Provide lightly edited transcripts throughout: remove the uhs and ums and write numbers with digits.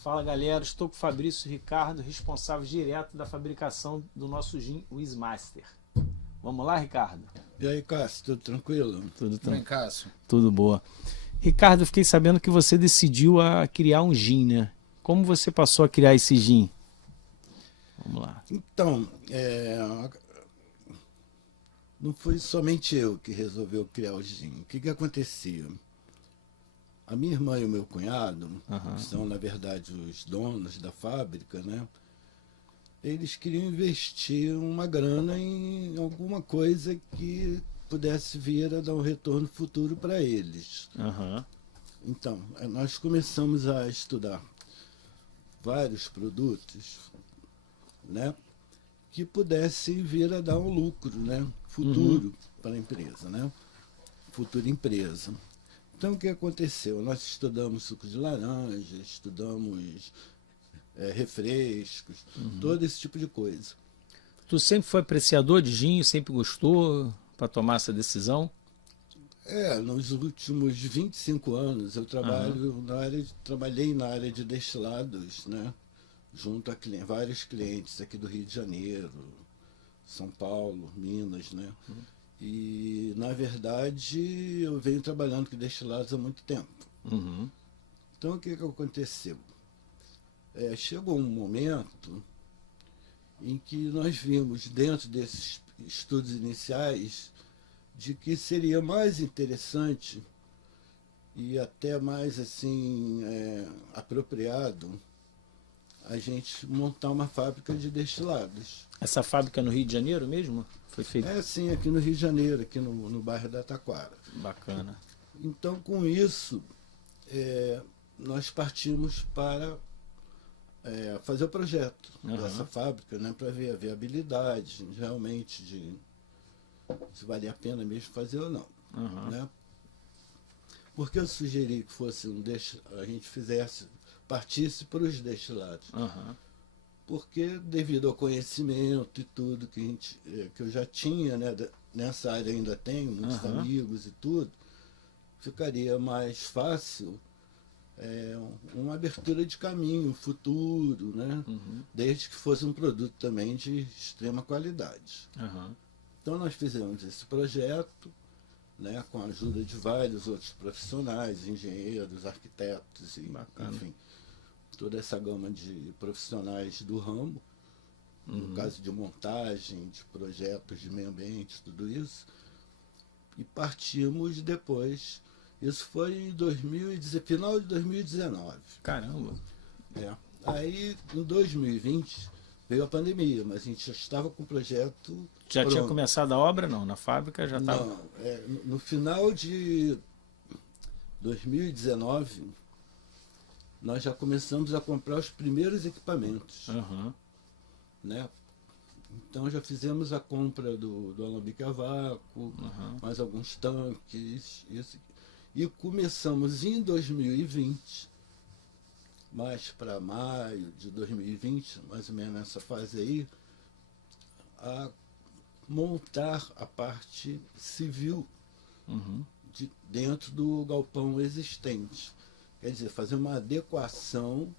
Fala galera, estou com o Fabrício Ricardo, responsável direto da fabricação do nosso gin Wizmaster. Vamos lá, Ricardo? E aí, Cássio, tudo tranquilo? Tudo Bem, Cássio. Tudo boa. Ricardo, eu fiquei sabendo que você decidiu a criar um gin, né? Como você passou a criar esse gin? Vamos lá. Então, não foi somente eu que resolveu criar o gin. O que acontecia? A minha irmã e o meu cunhado, que são, na verdade, os donos da fábrica, né? Eles queriam investir uma grana em alguma coisa que pudesse vir a dar um retorno futuro para eles. Então, nós começamos a estudar vários produtos, né, que pudessem vir a dar um lucro, né, futuro para a empresa, né, futura empresa. Então, o que aconteceu? Nós estudamos suco de laranja, estudamos refrescos, todo esse tipo de coisa. Tu sempre foi apreciador de gin, sempre gostou para tomar essa decisão? Nos últimos 25 anos eu trabalhei na área de destilados, né, junto a vários clientes aqui do Rio de Janeiro, São Paulo, Minas, né? E, na verdade, eu venho trabalhando com destilados há muito tempo. Então, o que aconteceu? Chegou um momento em que nós vimos, dentro desses estudos iniciais, de que seria mais interessante e até mais assim apropriado a gente montar uma fábrica de destilados. Essa fábrica no Rio de Janeiro mesmo? Foi feita? Sim, aqui no Rio de Janeiro, aqui no bairro da Taquara. Bacana. Então, com isso, nós partimos para fazer o projeto dessa fábrica, né, para ver a viabilidade realmente de se valia a pena mesmo fazer ou não. Né? Porque eu sugeri que fosse a gente partisse para os destilados. Porque devido ao conhecimento e tudo que eu já tinha, né, nessa área ainda tenho, muitos amigos e tudo, ficaria mais fácil uma abertura de caminho futuro, né? Desde que fosse um produto também de extrema qualidade. Então nós fizemos esse projeto, né, com a ajuda de vários outros profissionais, engenheiros, arquitetos, e, enfim, toda essa gama de profissionais do ramo, no caso de montagem, de projetos de meio ambiente, tudo isso, e partimos depois. Isso foi em final de 2019. Caramba! Aí, em 2020, veio a pandemia, mas a gente já estava com o projeto Já pronto. tinha começado a obra, não? Na fábrica já estava? Não, no final de 2019, nós já começamos a comprar os primeiros equipamentos. Né? Então já fizemos a compra do alambique a vácuo, mais alguns tanques, e começamos em 2020, mais para maio de 2020, mais ou menos nessa fase aí, a montar a parte civil dentro do galpão existente. Quer dizer, fazer uma adequação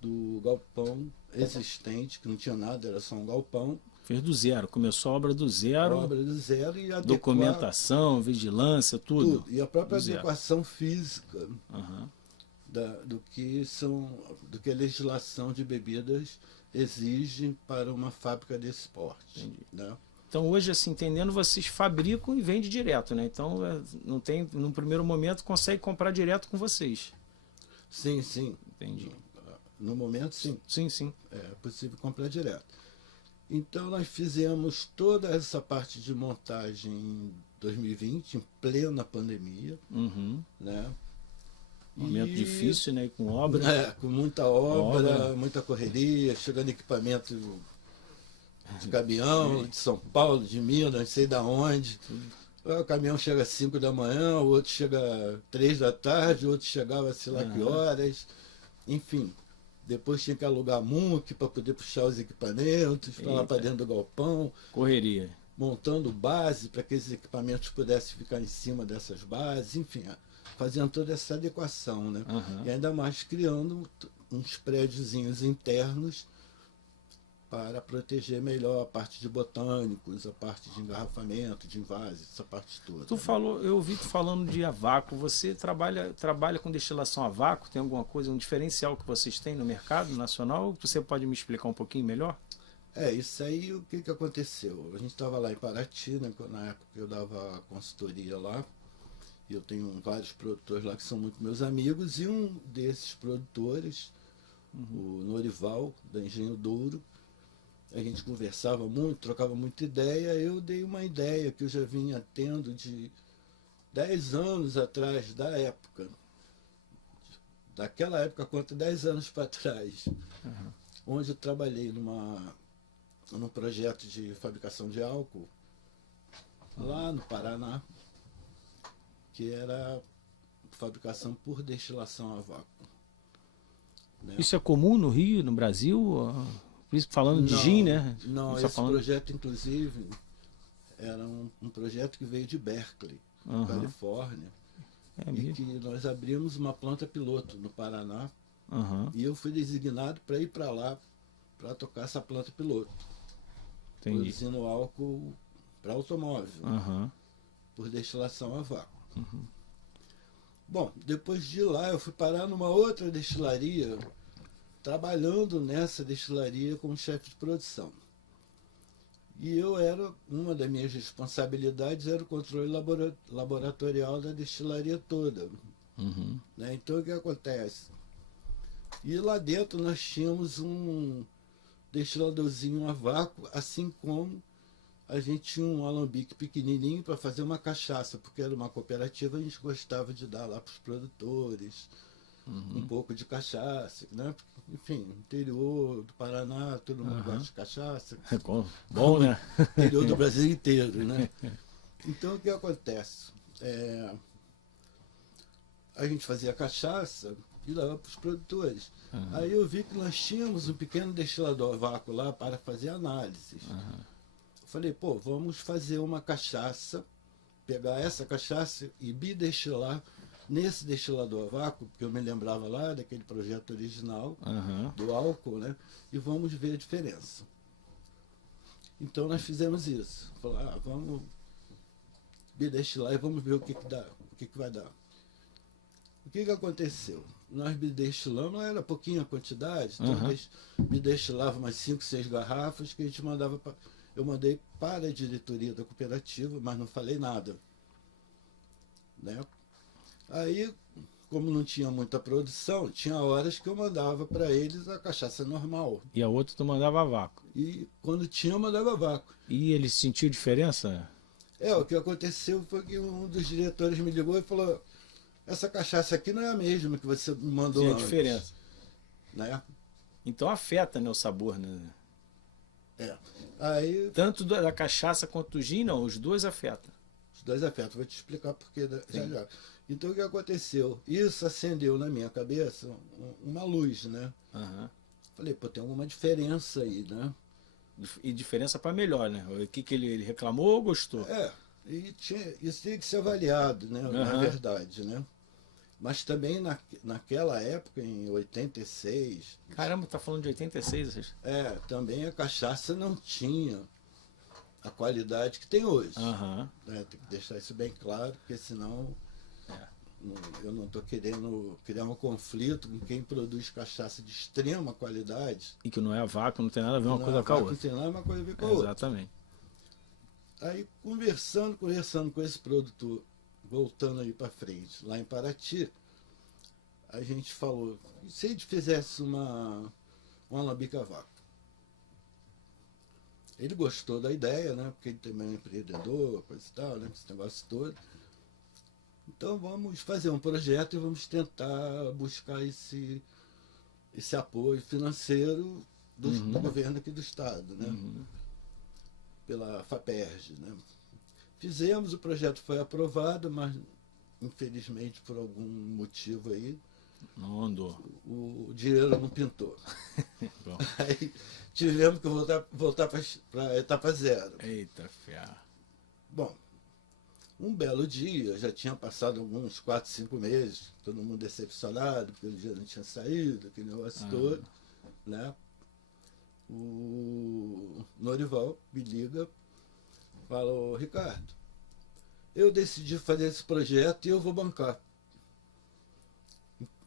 do galpão existente, que não tinha nada, era só um galpão. Fez do zero, começou a obra do zero. Obra do zero e documentação, vigilância, tudo. E a própria adequação física do que a legislação de bebidas exige para uma fábrica desse porte. Né? Então hoje, assim, entendendo, vocês fabricam e vendem direto, né? Então não tem, no primeiro momento, consegue comprar direto com vocês. Sim, sim. Entendi. No momento, sim. Sim, sim. É possível comprar direto. Então nós fizemos toda essa parte de montagem em 2020, em plena pandemia. Né? Momento difícil, né? Com obra. Com muita obra, muita correria, chegando equipamento de caminhão, de São Paulo, de Minas, não sei da onde. O caminhão chega às 5 da manhã, o outro chega às 3 da tarde, o outro chegava sei lá que horas. Enfim, depois tinha que alugar muque para poder puxar os equipamentos, para lá para dentro do galpão. Correria. Montando base para que esses equipamentos pudessem ficar em cima dessas bases, enfim, fazendo toda essa adequação, né? E ainda mais criando uns prédiozinhos internos para proteger melhor a parte de botânicos, a parte de engarrafamento, de invase, essa parte toda. Tu falou, eu ouvi tu falando de a vácuo. Você trabalha com destilação a vácuo? Tem alguma coisa, um diferencial que vocês têm no mercado nacional? Você pode me explicar um pouquinho melhor? Isso aí, o que aconteceu? A gente estava lá em Paraty, né, na época que eu dava consultoria lá, e eu tenho vários produtores lá que são muito meus amigos, e um desses produtores, o Norival, da Engenho Douro, a gente conversava muito, trocava muita ideia. Eu dei uma ideia que eu já vinha tendo de 10 anos atrás, daquela época, quanto 10 anos para trás, onde eu trabalhei num projeto de fabricação de álcool, lá no Paraná, que era fabricação por destilação a vácuo. Né? Isso é comum no Rio, no Brasil? Falando de gin, né? Não, esse projeto, inclusive, era um projeto que veio de Berkeley, Califórnia, e que nós abrimos uma planta piloto no Paraná, e eu fui designado para ir para lá para tocar essa planta piloto. Entendi. Produzindo álcool para automóvel, por destilação a vácuo. Bom, depois de lá eu fui parar numa outra destilaria, trabalhando nessa destilaria como chefe de produção. E uma das minhas responsabilidades era o controle laboratorial da destilaria toda. Né? Então o que acontece? E lá dentro nós tínhamos um destiladorzinho a vácuo, assim como a gente tinha um alambique pequenininho para fazer uma cachaça, porque era uma cooperativa, a gente gostava de dar lá para os produtores um pouco de cachaça, né? Enfim, interior do Paraná, todo mundo gosta de cachaça. É bom, né? Interior do Brasil inteiro, né? Então o que acontece? A gente fazia cachaça e dava para os produtores. Aí eu vi que nós tínhamos um pequeno destilador a vácuo lá para fazer análises. Eu falei, pô, vamos fazer uma cachaça, pegar essa cachaça e bidestilar nesse destilador a vácuo, porque eu me lembrava lá daquele projeto original do álcool, né? E vamos ver a diferença. Então nós fizemos isso. Falei, vamos bidestilar e vamos ver o que dá, o que vai dar. O que aconteceu? Nós bidestilamos, era pouquinha quantidade, então bidestilava umas 5, 6 garrafas que a gente mandava para... Eu mandei para a diretoria da cooperativa, mas não falei nada. Né? Aí, como não tinha muita produção, tinha horas que eu mandava para eles a cachaça normal. E a outra tu mandava a vácuo. E quando tinha, eu mandava a vácuo. E eles sentiam diferença? O que aconteceu foi que um dos diretores me ligou e falou, essa cachaça aqui não é a mesma que você me mandou antes. Tinha diferença. Né? Então afeta, né, o sabor, né? Aí, tanto da cachaça quanto do gin, não, os dois afetam. Os dois afetam, vou te explicar porquê já. Então o que aconteceu? Isso acendeu na minha cabeça uma luz, né? Falei, pô, tem alguma diferença aí, né? E diferença para melhor, né? O que ele reclamou ou gostou? Isso tinha que ser avaliado, né? Na verdade, né? Mas também naquela época, em 86... Caramba, tá falando de 86? Também a cachaça não tinha a qualidade que tem hoje. Tem que deixar isso bem claro, porque senão eu não estou querendo criar um conflito com quem produz cachaça de extrema qualidade. E que não é a vácuo, não tem nada a ver uma coisa com a outra. Não tem nada a ver com a outra. Exatamente. Aí, conversando com esse produtor, voltando aí para frente, lá em Paraty, a gente falou, e se a gente fizesse um alambique a vácuo? Ele gostou da ideia, né? Porque ele também é um empreendedor, coisa e tal, né? Esse negócio todo. Então vamos fazer um projeto e vamos tentar buscar esse apoio financeiro do governo aqui do estado, né? Pela FAPERJ, né? Fizemos, o projeto foi aprovado, mas infelizmente por algum motivo aí não andou. O dinheiro não pintou. Aí tivemos que voltar para a etapa zero. Eita ferro. Bom, Um belo dia, já tinha passado alguns 4, 5 meses, todo mundo decepcionado, porque o dia não tinha saído, aquele negócio todo, né? O Norival me liga, fala: "Ô, Ricardo, eu decidi fazer esse projeto e eu vou bancar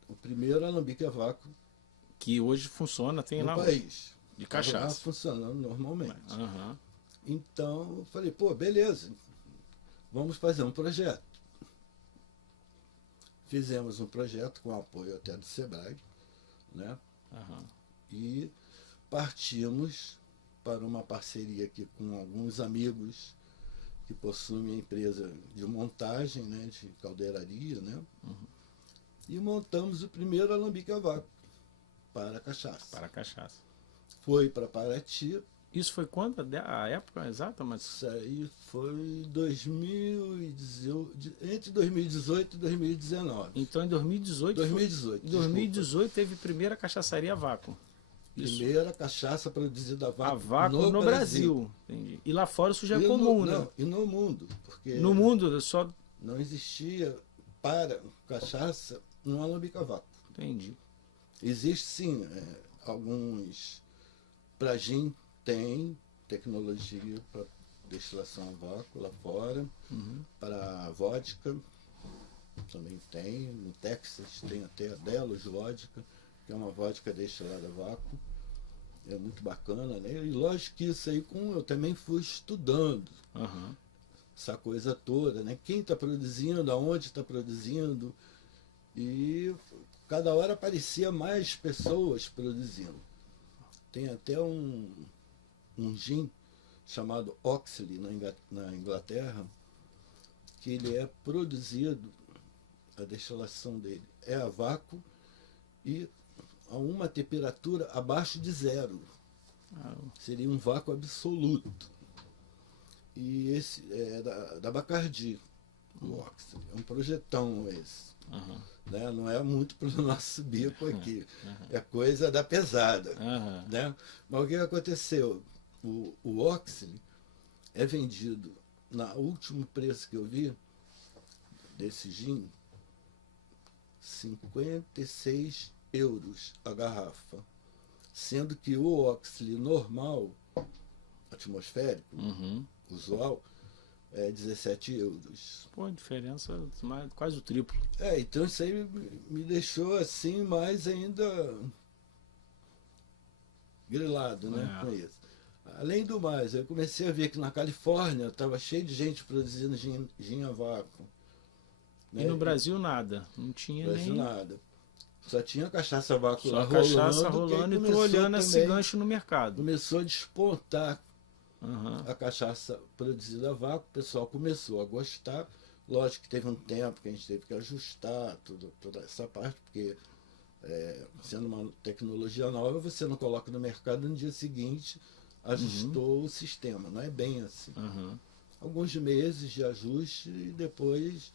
o primeiro alambique a vácuo Que hoje funciona, tem no lá país. de Tava lá cachaça. funcionando normalmente. Aham. Então, eu falei: pô, beleza, vamos fazer um projeto. Fizemos um projeto com apoio até do Sebrae, né? Aham. E partimos para uma parceria aqui com alguns amigos que possuem uma empresa de montagem, né, de caldeiraria, né? E montamos o primeiro alambique a vácuo para cachaça. Para a cachaça. Foi para Paraty. Isso foi quando? A época exata? Mas Isso aí foi 2018, entre 2018 e 2019. então em 2018, 2018. em 2018 teve primeira cachaçaria a vácuo. Isso. Primeira cachaça produzida a A vácuo vácuo no Brasil. Entendi. E lá fora isso já é comum, né? Não, e no mundo, porque No mundo só. não existia para cachaça um alambique a vácuo. Entendi. Existe sim alguns. Para gin tem tecnologia para destilação a vácuo lá fora. Para vodka também tem. No Texas tem até a Delos Vodka, que é uma vodka destilada a vácuo. É muito bacana, né? E lógico que isso aí eu também fui estudando Aham. essa coisa toda, né? Quem está produzindo, aonde está produzindo. E cada hora aparecia mais pessoas produzindo. Tem até um gin chamado Oxley na Inglaterra, que ele é produzido, a destilação dele é a vácuo e a uma temperatura abaixo de zero. Seria um vácuo absoluto. E esse é da Bacardi, o Oxley. É um projetão esse. Aham. Né? Não é muito para o nosso bico aqui. É coisa da pesada. Aham. Né? Mas o que aconteceu? O Oxley é vendido, no último preço que eu vi, desse gin, 56 euros a garrafa. Sendo que o Oxley normal, atmosférico, usual, é 17 euros. Pô, a diferença quase o triplo. Então isso aí me deixou assim mais ainda grilado, né, com isso. Além do mais, eu comecei a ver que na Califórnia estava cheio de gente produzindo gin a vácuo. Né? E no Brasil nada, não tinha no Brasil nem... nada. Só tinha cachaça a vácuo Só lá cachaça rolando e tu olhando esse gancho no mercado. Começou a despontar a cachaça produzida a vácuo, o pessoal começou a gostar. Lógico que teve um tempo que a gente teve que ajustar toda essa parte, porque sendo uma tecnologia nova, você não coloca no mercado no dia seguinte, ajustou o sistema. Não é bem assim. Alguns meses de ajuste e depois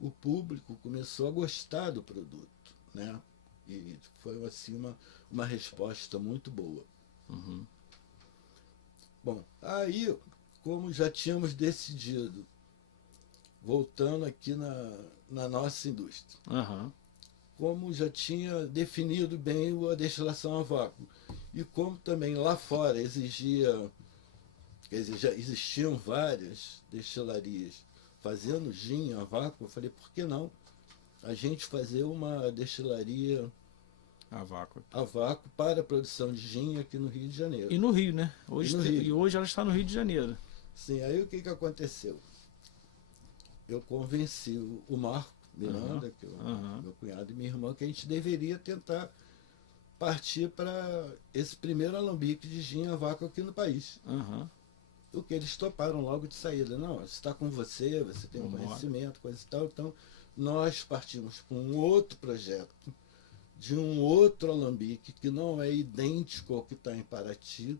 o público começou a gostar do produto, né? E foi assim uma resposta muito boa. Bom, aí, como já tínhamos decidido, voltando aqui na nossa indústria, como já tinha definido bem a destilação a vácuo, e como também lá fora já existiam várias destilarias fazendo gin a vácuo, eu falei, por que não a gente fazer uma destilaria a vácuo para a produção de gin aqui no Rio de Janeiro. E no Rio, né? Hoje, Rio. Hoje ela está no Rio de Janeiro. Sim, aí o que aconteceu? Eu convenci o Marco Miranda, que é meu cunhado e minha irmã, que a gente deveria tentar partir para esse primeiro alambique de gin a vácuo aqui no país. O que eles toparam logo de saída. Não, está com você tem um conhecimento, coisa e tal. Então, nós partimos para um outro projeto, de um outro alambique, que não é idêntico ao que está em Paraty,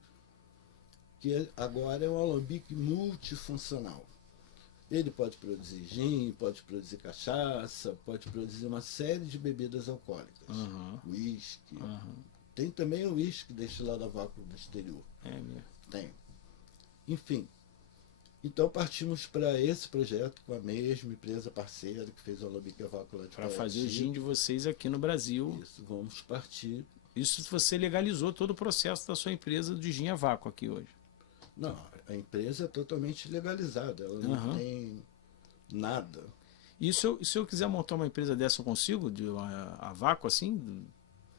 que agora é um alambique multifuncional. Ele pode produzir gin, pode produzir cachaça, pode produzir uma série de bebidas alcoólicas. Whisky. Tem também o whisky destilado a vácuo do exterior. É mesmo. Tem. Enfim, Então partimos para esse projeto com a mesma empresa parceira que fez o alambique a vácuo lá de Para fazer o gin de vocês aqui no Brasil. Isso, vamos partir. Isso você legalizou todo o processo da sua empresa de gin a vácuo aqui hoje. Não, a empresa é totalmente legalizada, ela não tem nada. E se eu quiser montar uma empresa dessa, eu consigo? A vácuo assim?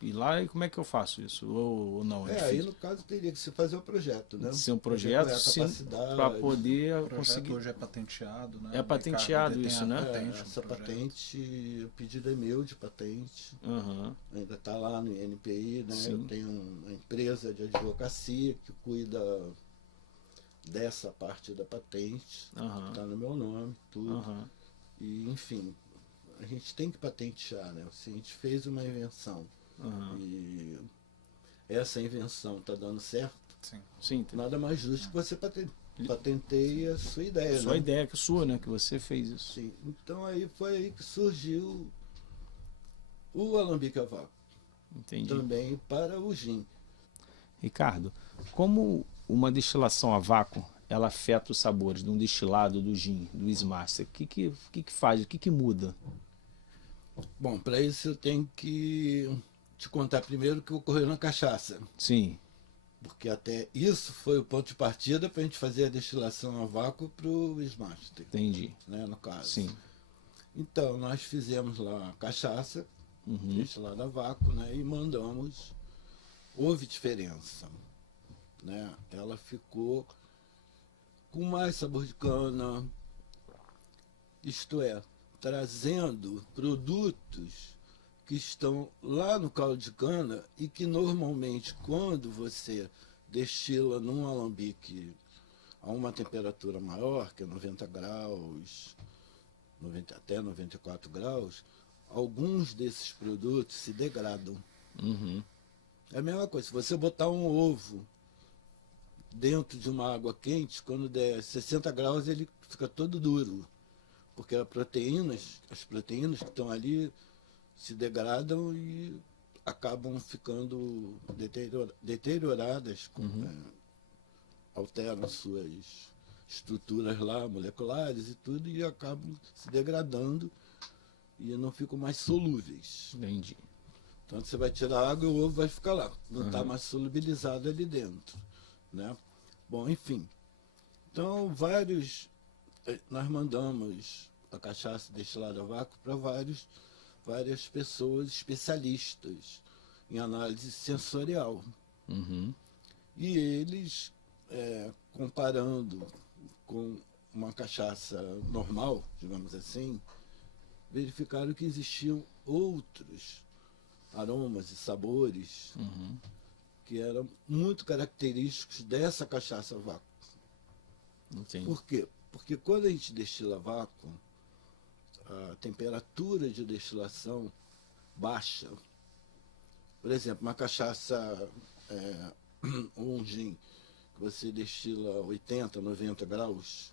Ir lá e como é que eu faço isso? Ou não? Aí no caso teria que se fazer o projeto, né? Ser um projeto, sim, para poder conseguir. Hoje é patenteado, né? É patenteado isso, né? Essa patente, o pedido é meu de patente. Ainda está lá no INPI, né? Sim. Eu tenho uma empresa de advocacia que cuida dessa parte da patente. Está no meu nome, tudo. E, enfim, a gente tem que patentear, né? Se a gente fez uma invenção e essa invenção está dando certo, Sim. nada mais justo que você patenteie a sua ideia. Sua ideia que sua, né? Que você fez isso. Sim. Então foi aí que surgiu o alambique a vácuo. Entendi. Também para o gin. Ricardo, como uma destilação a vácuo ela afeta os sabores de um destilado, do gin, do Smaster? O que faz? O que muda? Bom, para isso eu tenho que te contar primeiro o que ocorreu na cachaça. Sim. Porque até isso foi o ponto de partida para a gente fazer a destilação a vácuo para o Smaster. Entendi. Né, no caso. Sim. Então, nós fizemos lá a cachaça, destilada a vácuo, né, e mandamos. Houve diferença. Né? Ela ficou com mais sabor de cana, isto é, trazendo produtos que estão lá no caldo de cana e que normalmente quando você destila num alambique a uma temperatura maior, que é 90 graus, até 94 graus, alguns desses produtos se degradam. É a mesma coisa, se você botar um ovo dentro de uma água quente, quando der 60 graus ele fica todo duro, porque as proteínas que estão ali se degradam e acabam ficando deterioradas, alteram suas estruturas lá, moleculares e tudo, e acabam se degradando e não ficam mais solúveis. Entendi. Então você vai tirar a água e o ovo vai ficar lá, não está mais solubilizado ali dentro. Né? Bom, enfim. Então, nós mandamos a cachaça destilada a vácuo para várias pessoas especialistas em análise sensorial. E eles, comparando com uma cachaça normal, digamos assim, verificaram que existiam outros aromas e sabores que eram muito característicos dessa cachaça a vácuo. Entendi. Por quê? Porque quando a gente destila a vácuo, a temperatura de destilação baixa. Por exemplo, uma cachaça ou um gin que você destila 80, 90 graus,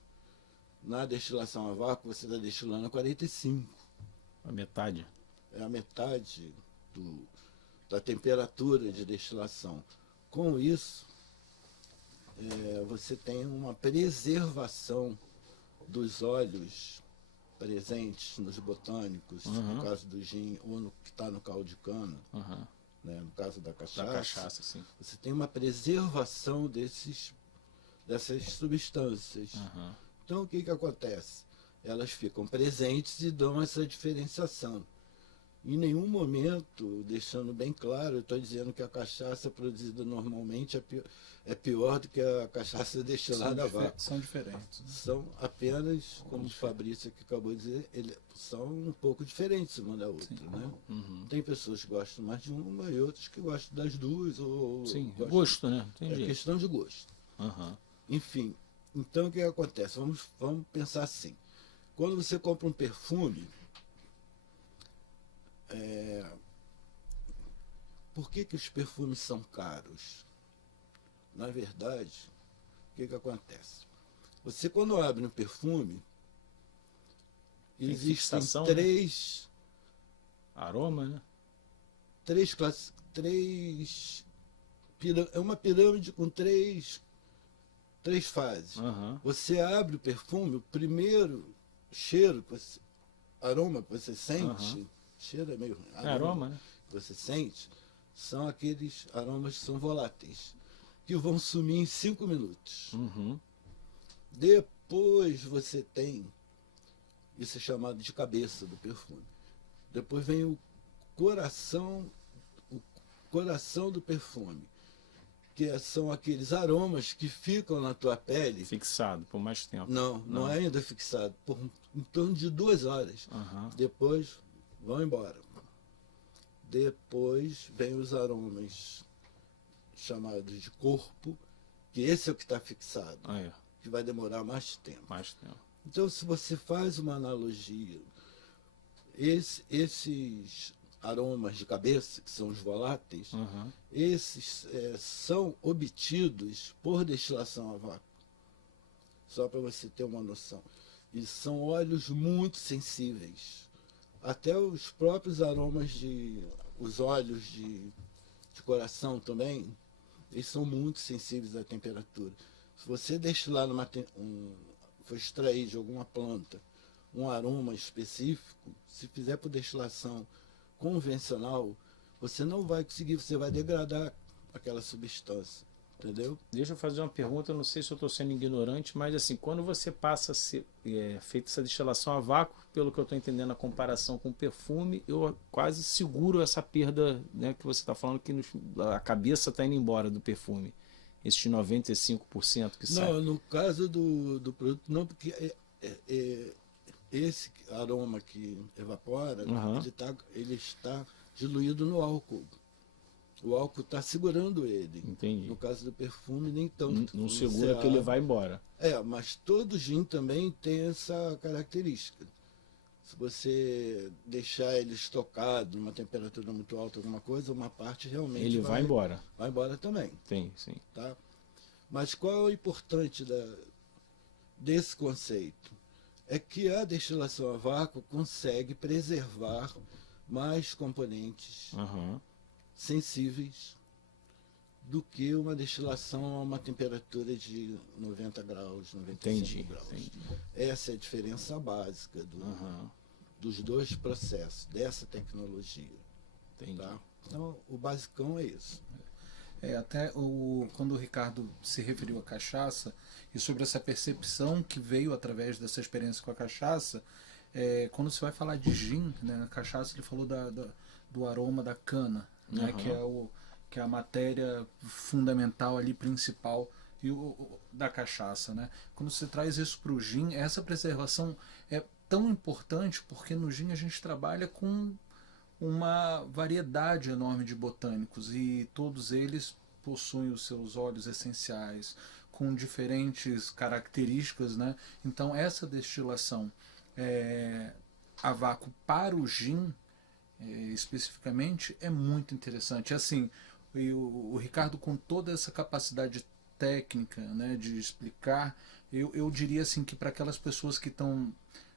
na destilação a vácuo você está destilando a 45. A metade. É a metade da temperatura de destilação. Com isso, você tem uma preservação dos óleos presentes nos botânicos, no caso do gin, ou no que está no caldo de cana, né, no caso da cachaça, sim. você tem uma preservação dessas substâncias. Então, o que acontece? Elas ficam presentes e dão essa diferenciação. Em nenhum momento, deixando bem claro, eu estou dizendo que a cachaça produzida normalmente é pior do que a cachaça destilada a vácuo. São diferentes. Né? São apenas, como o Fabrício aqui acabou de dizer, são um pouco diferentes uma da outra. Né? Tem pessoas que gostam mais de uma e outras que gostam das duas. Sim, gosto, né? É questão de gosto. Enfim, então o que acontece? Vamos pensar assim. Quando você compra um perfume, por que os perfumes são caros? Na verdade, o que acontece? Você, quando abre um perfume, existem três... Aroma, né? É uma pirâmide com três 3 fases. Aham. Você abre o perfume, o primeiro cheiro, aroma que você sente, cheiro é meio ruim, Aroma, né? que você sente, são aqueles aromas que são voláteis, que vão sumir em 5 minutos. Uhum. Depois você tem, isso é chamado de cabeça do perfume. Depois vem o coração do perfume, que são aqueles aromas que ficam na tua pele. Fixado por mais tempo. Não é ainda fixado, por em torno de 2 horas. Aham. Depois vão embora. Depois vem os aromas chamados de corpo, que esse é o que está fixado, Aí, que vai demorar mais tempo. mais tempo. Então, se você faz uma analogia, esses aromas de cabeça, que são os voláteis, Aham. esses são obtidos por destilação a vácuo. Só para você ter uma noção. E são óleos muito sensíveis. Até os próprios aromas os óleos de coração também, eles são muito sensíveis à temperatura. Se você destilar for extrair de alguma planta um aroma específico, se fizer por destilação convencional, você não vai conseguir, você vai degradar aquela substância, entendeu? Deixa eu fazer uma pergunta, eu não sei se eu estou sendo ignorante, mas assim, quando você passa a ser feita essa destilação a vácuo, pelo que eu estou entendendo a comparação com o perfume, eu quase seguro essa perda, né, que você está falando que a cabeça está indo embora do perfume. Esses 95% que sai. Não, no caso do produto, não, porque esse aroma que evapora, ele está diluído no álcool. O álcool está segurando ele. Entendi. No caso do perfume, nem tanto. Não segura que ele vai embora. Mas todo gin também tem essa característica. Se você deixar ele estocado numa temperatura muito alta, alguma coisa, uma parte realmente ele vai embora. Vai embora também. Tem, sim. Tá? Mas qual é o importante desse conceito? É que a destilação a vácuo consegue preservar mais componentes sensíveis do que uma destilação a uma temperatura de 90 graus, 95 graus. Entendi. Essa é a diferença básica dos dois processos, dessa tecnologia. Entendi. Tá? Então, o basicão é isso. Até quando o Ricardo se referiu à cachaça, e sobre essa percepção que veio através dessa experiência com a cachaça, quando você vai falar de gin, né, na cachaça, ele falou do aroma da cana, né, que é a matéria fundamental ali, principal da cachaça. Né? Quando você traz isso para o gin, essa preservação é tão importante porque no gin a gente trabalha com uma variedade enorme de botânicos e todos eles possuem os seus óleos essenciais com diferentes características, né? Então essa destilação a vácuo para o gin especificamente é muito interessante. Assim, o Ricardo, com toda essa capacidade técnica, né, de explicar, eu diria assim que para aquelas pessoas que estão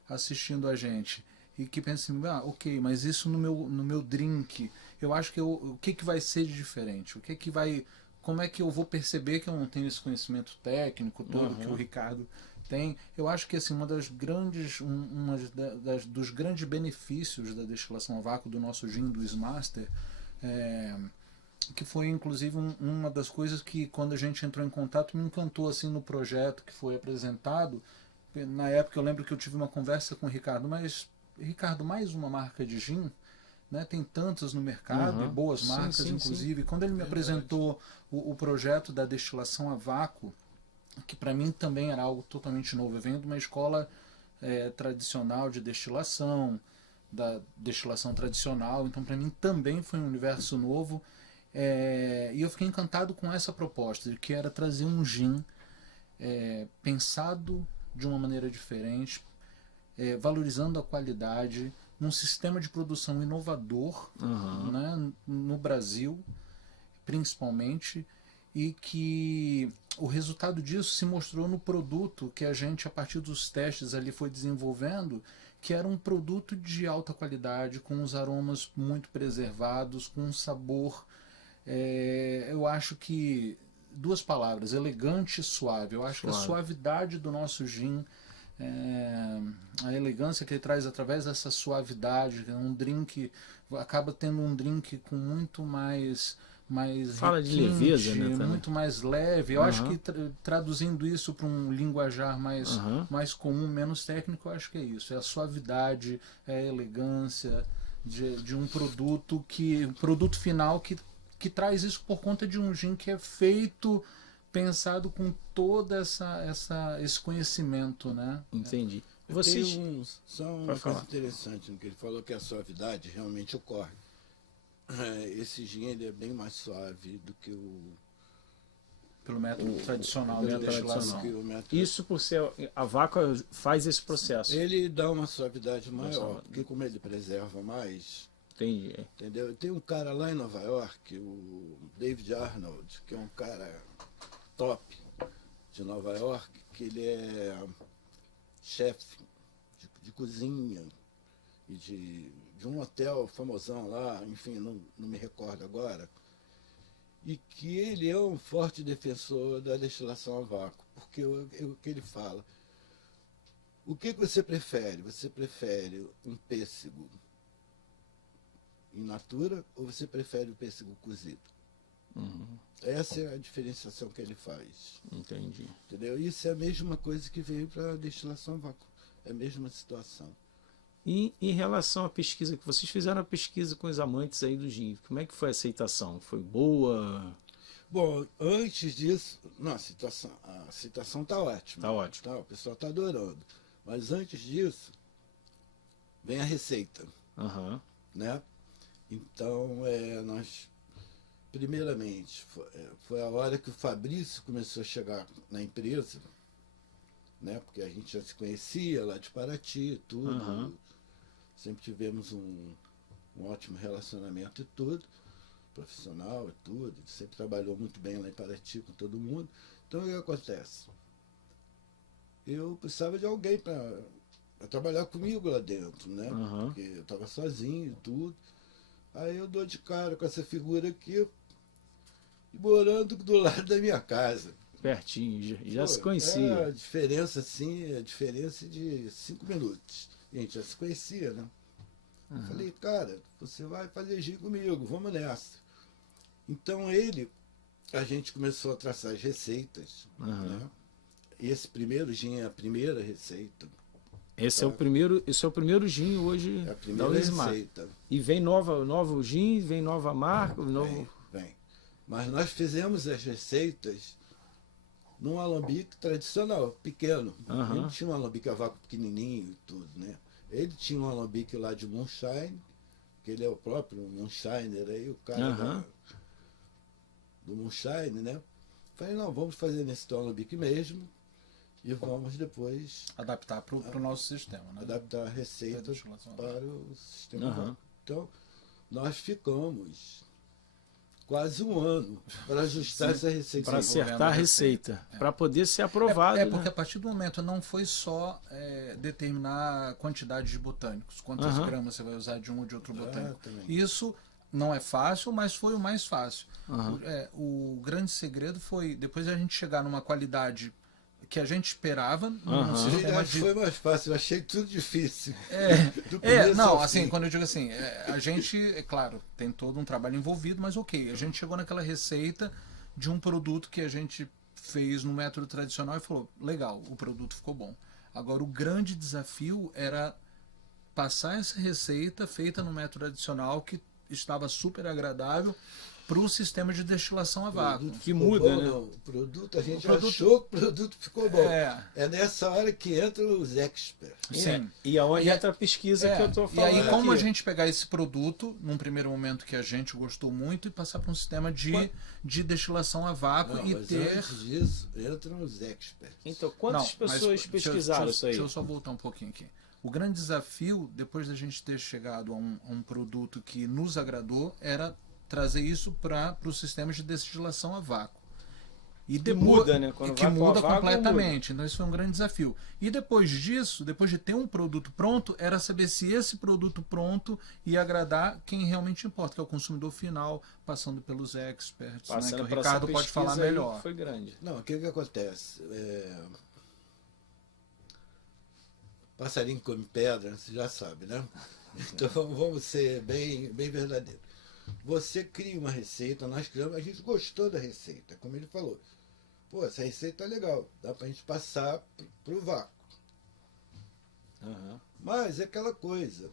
assistindo a gente e que pensam, ok, mas isso no meu drink, eu acho que o que vai ser de diferente? Como é que eu vou perceber que eu não tenho esse conhecimento técnico todo que o Ricardo tem? Eu acho que assim, dos grandes benefícios da destilação a vácuo do nosso gin, do Master, que foi inclusive uma das coisas que quando a gente entrou em contato me encantou assim no projeto que foi apresentado. Na época eu lembro que eu tive uma conversa com o Ricardo, mas Ricardo, mais uma marca de gin, né? Tem tantas no mercado, e boas marcas, inclusive. Sim. Quando ele me apresentou o projeto da destilação a vácuo, que para mim também era algo totalmente novo, eu venho de uma escola tradicional de destilação, da destilação tradicional, então para mim também foi um universo novo, e eu fiquei encantado com essa proposta, que era trazer um gin pensado de uma maneira diferente, valorizando a qualidade, num sistema de produção inovador, né, no Brasil, principalmente, e que o resultado disso se mostrou no produto que a gente, a partir dos testes ali, foi desenvolvendo, que era um produto de alta qualidade, com os aromas muito preservados, com um sabor, eu acho que duas palavras, elegante e suave. Eu acho que a suavidade do nosso gin, a elegância que ele traz através dessa suavidade, é um drink, acaba tendo um drink com muito mais fala requinte, de leveza, né, também. muito mais leve. Eu acho que traduzindo isso para um linguajar mais comum, menos técnico, eu acho que é isso. É a suavidade, é a elegância de um produto final que traz isso por conta de um gin que é feito, pensado com todo esse conhecimento, né? Entendi. Vocês... Só uma coisa interessante no que ele falou, que a suavidade realmente ocorre. Esse gin ele é bem mais suave do que pelo método tradicional de destilação. Isso por ser a vácuo faz esse processo. Ele dá uma suavidade maior, porque como ele preserva mais. Entendi. Entendeu? Tem um cara lá em Nova York, o David Arnold, que é um cara top de Nova York, que ele é chefe de cozinha e de um hotel famosão lá, enfim, não me recordo agora, e que ele é um forte defensor da destilação a vácuo, porque o que ele fala, o que você prefere? Você prefere um pêssego in natura ou você prefere o pêssego cozido? Essa é a diferenciação que ele faz. Entendi. Entendeu? Isso é a mesma coisa que veio para a destilação a vácuo, é a mesma situação. E em relação à pesquisa, que vocês fizeram a pesquisa com os amantes aí do gin, como é que foi a aceitação? Foi boa? Bom, antes disso, não, a citação está ótima. Está ótimo. Tá, o pessoal está adorando. Mas antes disso, vem a receita. Né? Então, nós, primeiramente, foi a hora que o Fabrício começou a chegar na empresa, né? Porque a gente já se conhecia lá de Paraty, tudo. Sempre tivemos um ótimo relacionamento e tudo, profissional e tudo. Sempre trabalhou muito bem lá em Paraty com todo mundo. Então, o que acontece? Eu precisava de alguém para trabalhar comigo lá dentro, né? Porque eu estava sozinho e tudo. Aí eu dou de cara com essa figura aqui, morando do lado da minha casa. Pertinho, já se conhecia. A diferença, assim, a diferença de 5 minutos. A gente já se conhecia, né? Eu falei, cara, você vai fazer gin comigo, vamos nessa. Então a gente começou a traçar as receitas, né? E esse primeiro gin é a primeira receita. Esse é o primeiro gin hoje a primeira receita. E vem novo gin, vem nova marca, Vem. Mas nós fizemos as receitas num alambique tradicional, pequeno. Ele tinha um alambique a vácuo pequenininho e tudo, né? Ele tinha um alambique lá de moonshine, que ele é o próprio moonshiner aí, o cara do moonshine, né? Falei, não, vamos fazer nesse teu alambique mesmo e vamos depois adaptar para o nosso sistema, né? Adaptar a receita para o sistema. Então, nós ficamos quase um ano para ajustar essa receita. Para acertar a receita, para poder ser aprovado. Porque a partir do momento não foi só determinar a quantidade de botânicos, quantas gramas você vai usar de um ou de outro botânico. Isso não é fácil, mas foi o mais fácil. O grande segredo foi depois a gente chegar numa qualidade que a gente esperava. Foi mais fácil, eu achei tudo difícil. Não, assim, quando eu digo assim, a gente, é claro, tem todo um trabalho envolvido, mas ok, a gente chegou naquela receita de um produto que a gente fez no método tradicional e falou, legal, o produto ficou bom. Agora, o grande desafio era passar essa receita feita no método tradicional que estava super agradável para o sistema de destilação a vácuo. Que muda, né? O produto, a gente achou que o produto ficou bom. É nessa hora que entram os experts. Sim. E aonde entra a pesquisa que eu estou falando. E aí, como a gente pegar esse produto, num primeiro momento que a gente gostou muito, e passar para um sistema de destilação a vácuo Antes disso, entram os experts. Então, quantas pessoas pesquisaram isso aí? Deixa eu só voltar um pouquinho aqui. O grande desafio, depois da gente ter chegado a um produto que nos agradou, era trazer isso para os sistemas de destilação a vácuo. E que muda, né? Quando que vai muda pro vácuo, completamente. Então isso foi um grande desafio. E depois disso, depois de ter um produto pronto, era saber se esse produto pronto ia agradar quem realmente importa, que é o consumidor final, passando pelos experts, né? Que o por Ricardo essa pode falar pesquisa aí, melhor. foi grande. Não, o que acontece? Passarinho come pedra, você já sabe, né? Então vamos ser bem verdadeiros. Você cria uma receita, nós criamos, a gente gostou da receita, como ele falou. Pô, essa receita é legal, dá pra gente passar pro vácuo. Uhum. Mas é aquela coisa,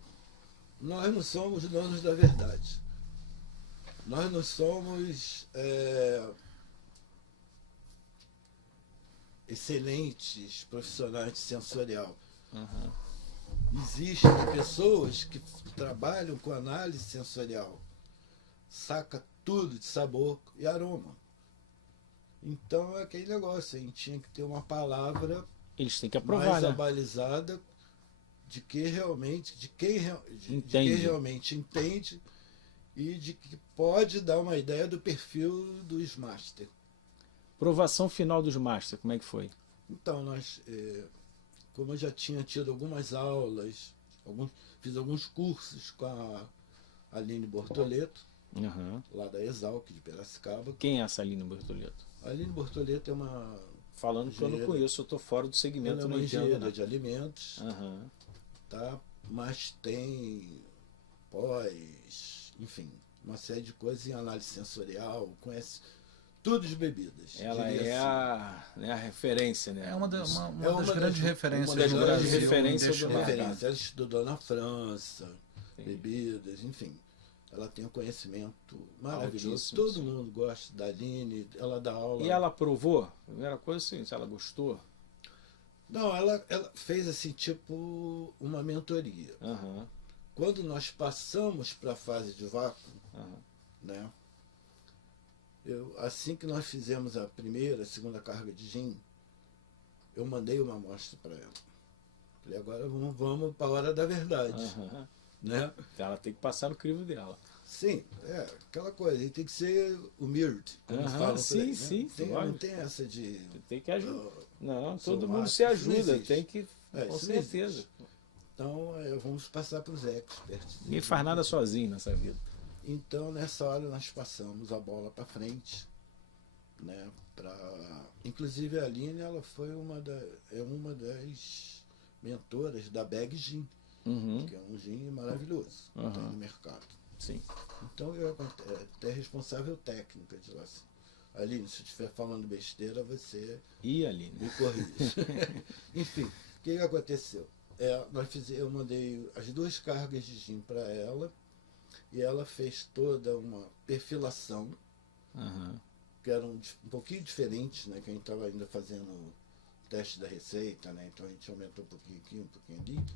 nós não somos donos da verdade. Nós não somos excelentes profissionais de sensorial. Uhum. Existem pessoas que trabalham com análise sensorial, saca tudo de sabor e aroma. Então é aquele negócio, a gente tinha que ter uma palavra Eles têm que aprovar, mais né? abalizada de quem realmente entende e de que pode dar uma ideia do perfil dos master. Aprovação final dos Master, como é que foi? Então, como eu já tinha tido algumas aulas, fiz alguns cursos com a Aline Bortoleto, Uhum. lá da Exalc, de Piracicaba. Quem é essa Aline Bortoleto? A Aline Bortoleto é uma... Falando que eu não conheço, eu tô fora do segmento, ela é uma não entendo, engenheira né? de alimentos, Uhum. tá? Mas tem enfim, uma série de coisas em análise sensorial, conhece tudo de bebidas. Ela é a referência, né? É uma das das grandes referências uma das no grandes Brasil. referências do mercado. referência. Ela estudou na França, Sim. bebidas, enfim. Ela tem um conhecimento maravilhoso. Altíssimo, Todo sim. mundo gosta da Aline, ela dá aula. E ela aprovou? Primeira coisa assim, se ela gostou. Não, ela fez assim, tipo, uma mentoria. Uhum. Quando nós passamos para a fase de vácuo, né? Assim que nós fizemos a primeira, a segunda carga de gin, eu mandei uma amostra para ela. Falei, agora vamos para a hora da verdade. Uhum. Né? Ela tem que passar no crivo dela. Sim, aquela coisa, a gente tem que ser humilde, como falam por sim, aí, né? sim. Não tem essa de... Tem que ajudar. Não, sou todo mundo macho, se isso não ajuda, existe. tem que. Com Isso não certeza. existe. Então, vamos passar para os experts. Ninguém faz nada sozinho nessa vida. Então, nessa hora, nós passamos a bola para frente, né? Inclusive, a Aline, ela foi uma das mentoras da Bag Gin, Uhum. que é um gin maravilhoso que tem no mercado. Sim. Então, eu até responsável técnica de lá. Assim. Aline, se eu estiver falando besteira, você E Aline? me corrige. Enfim, o que aconteceu? Eu mandei as 2 cargas de gin para ela e ela fez toda uma perfilação, que era um pouquinho diferente, né? Que a gente estava ainda fazendo o teste da receita, né? Então a gente aumentou um pouquinho aqui, um pouquinho ali.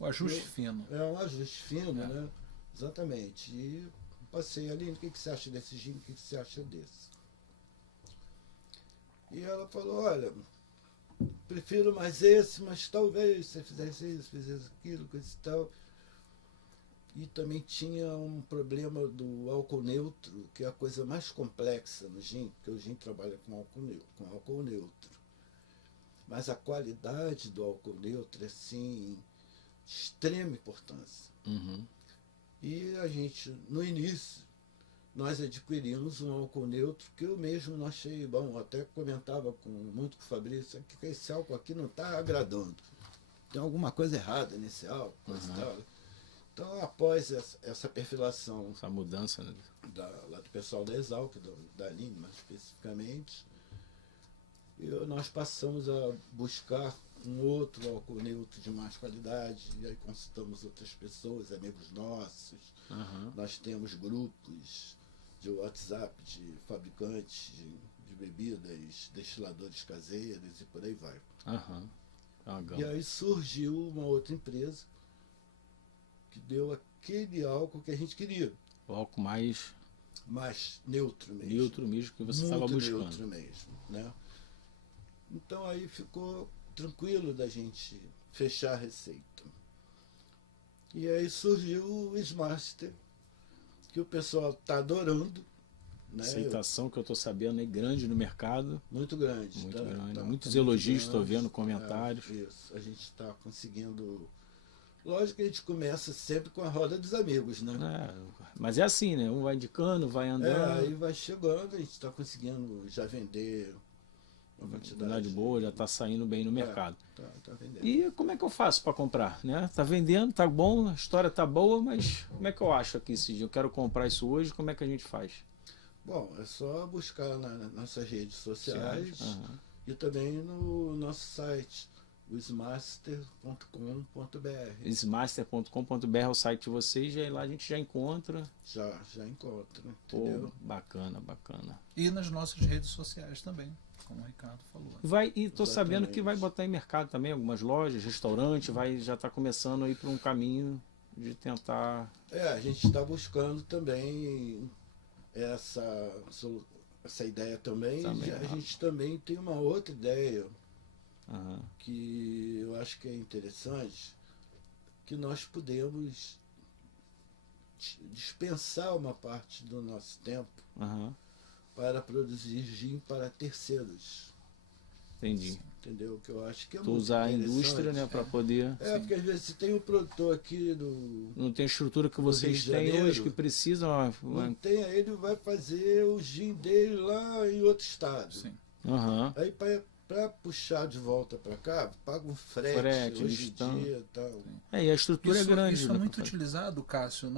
O ajuste fino. Um ajuste fino, né? Exatamente. E passei ali, o que você acha desse gin, o que você acha desse? E ela falou, olha, prefiro mais esse, mas talvez você fizesse isso, fizesse aquilo, coisa e tal. E também tinha um problema do álcool neutro, que é a coisa mais complexa no gin, porque o gin trabalha com álcool neutro. Mas a qualidade do álcool neutro é, assim, de extrema importância. Uhum. E a gente, no início, nós adquirimos um álcool neutro que eu mesmo não achei bom. Até comentava muito com o Fabrício que esse álcool aqui não está agradando. Tem alguma coisa errada nesse álcool. Tal. Então, após essa perfilação, essa mudança, né? lá do pessoal da Exalc, da Aline mais especificamente, nós passamos a buscar um outro álcool neutro de mais qualidade, e aí consultamos outras pessoas, amigos nossos. Nós temos grupos de WhatsApp de fabricantes de bebidas, destiladores caseiros e por aí vai. E aí surgiu uma outra empresa que deu aquele álcool que a gente queria. O álcool mais neutro mesmo. Neutro mesmo que você estava buscando. Neutro mesmo, né? Então aí ficou tranquilo da gente fechar a receita. E aí surgiu o Smaster, que o pessoal está adorando, né? Aceitação que eu estou sabendo é grande no mercado. Muito grande. Muito tá, grande. tá, Muitos tá elogios, estou grande. vendo comentários. Isso, a gente está conseguindo. Lógico que a gente começa sempre com a roda dos amigos, né? Mas é assim, né? Um vai indicando, vai andando. Aí vai chegando, a gente está conseguindo já vender uma quantidade boa, já está saindo bem no mercado. Tá vendendo. E como é que eu faço para comprar? Né? Tá vendendo, tá bom, a história tá boa, mas como é que eu acho aqui esse dia? Eu quero comprar isso hoje, como é que a gente faz? Bom, é só buscar nas nossas redes sociais e também no nosso site, o smaster.com.br. Smaster.com.br é o site de vocês, e aí lá a gente já encontra. Já encontra, entendeu? Pô, bacana. E nas nossas redes sociais tambem, como o Ricardo falou. E tô sabendo que vai botar em mercado também, algumas lojas, restaurante, já está começando a ir para um caminho de tentar... A gente está buscando também essa ideia também. A gente também tem uma outra ideia que eu acho que é interessante, que nós podemos dispensar uma parte do nosso tempo para produzir gin para terceiros. Entendi. Entendeu? Que eu acho que é muito usar a indústria, né, para poder... porque às vezes você tem um produtor aqui não tem a estrutura que vocês têm hoje, que precisam... Não tem, aí ele vai fazer o gin dele lá em outro estado. Sim. Aí para puxar de volta para cá, paga um frete hoje em dia. Tal. E a estrutura é grande. Isso é muito utilizado, Cássio,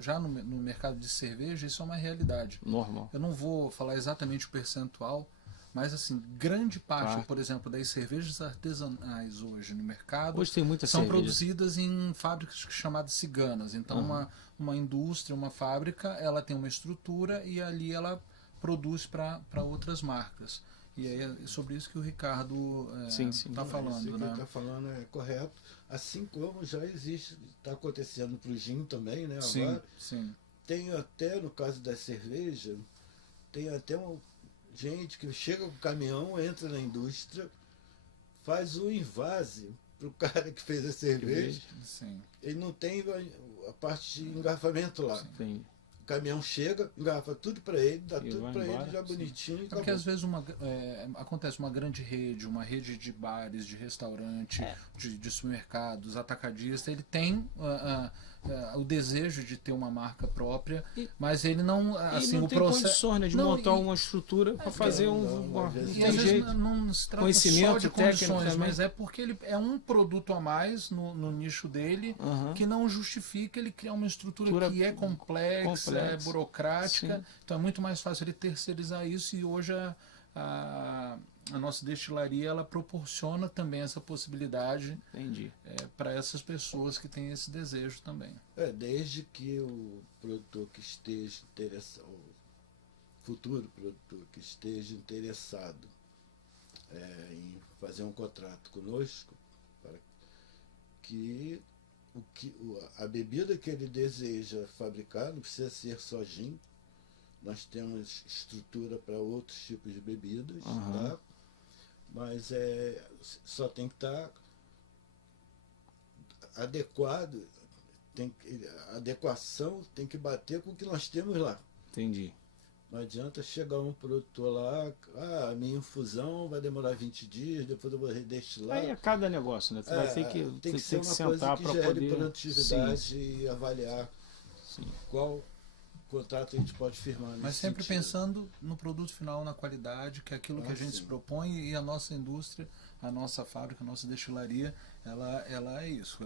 já no mercado de cerveja, isso é uma realidade. Normal. Eu não vou falar exatamente o percentual, mas assim, grande parte, por exemplo, das cervejas artesanais hoje no mercado hoje tem muita são cerveja. Produzidas em fábricas chamadas ciganas. Então uma indústria, uma fábrica, ela tem uma estrutura e ali ela produz para outras marcas. E aí é sobre isso que o Ricardo está falando. Isso que né? ele está falando é correto. Assim como já existe, está acontecendo para o gin também, né? Agora, sim. Tem até, no caso da cerveja, tem até gente que chega com o caminhão, entra na indústria, faz um invase para o cara que fez a cerveja. Sim. Ele não tem a parte de engarrafamento lá. Sim. O caminhão chega, engarrafa tudo para ele, dá tudo para ele já bonitinho. Porque às vezes acontece uma grande rede, uma rede de bares, de restaurante, de supermercados, atacadista, ele tem o desejo de ter uma marca própria, mas ele não, assim, não tem condições, né, de montar uma estrutura para fazer e às vezes não se trata só de condições, mas é porque ele é um produto a mais no nicho dele que não justifica ele criar uma estrutura que é complexa, é burocrática. Sim. Então é muito mais fácil ele terceirizar isso, e hoje a nossa destilaria ela proporciona também essa possibilidade para essas pessoas que têm esse desejo também. Desde que o produtor que esteja interessado, o futuro produtor que esteja interessado em fazer um contrato conosco, para que a bebida que ele deseja fabricar não precisa ser só gin. Nós temos estrutura para outros tipos de bebidas, tá? Mas só tem que estar adequado, a adequação tem que bater com o que nós temos lá. Entendi. Não adianta chegar um produtor lá, a minha infusão vai demorar 20 dias, depois eu vou redestilar. Aí é cada negócio, né? Tu vai ter que, tem que ser uma coisa que gere produtividade e avaliar qual contrato a gente pode firmar. Mas sempre pensando no produto final, na qualidade, que é aquilo que a gente se propõe, e a nossa indústria, a nossa fábrica, a nossa destilaria, ela é isso.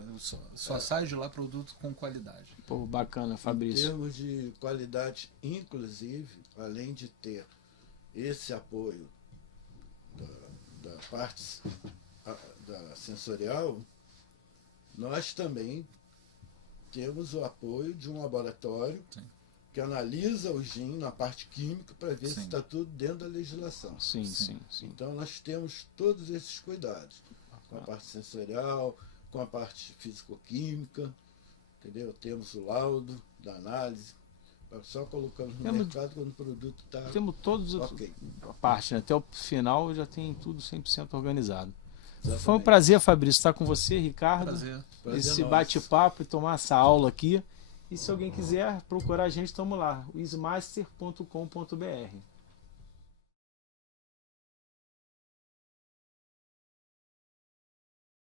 Só sai de lá produto com qualidade. Pô, bacana, Fabrício. Em termos de qualidade, inclusive, além de ter esse apoio da parte da sensorial, nós também temos o apoio de um laboratório que analisa o gin na parte química para ver se está tudo dentro da legislação. Sim. Então nós temos todos esses cuidados, com a parte sensorial, com a parte físico-química, entendeu? Temos o laudo da análise, só colocamos no mercado quando o produto está... Temos todos a parte, né? Até o final já tem tudo 100% organizado. Exatamente. Foi um prazer, Fabrício, estar com você, Ricardo. Prazer esse bate-papo e tomar essa aula aqui. E se alguém quiser procurar a gente, estamos lá, ismaster.com.br.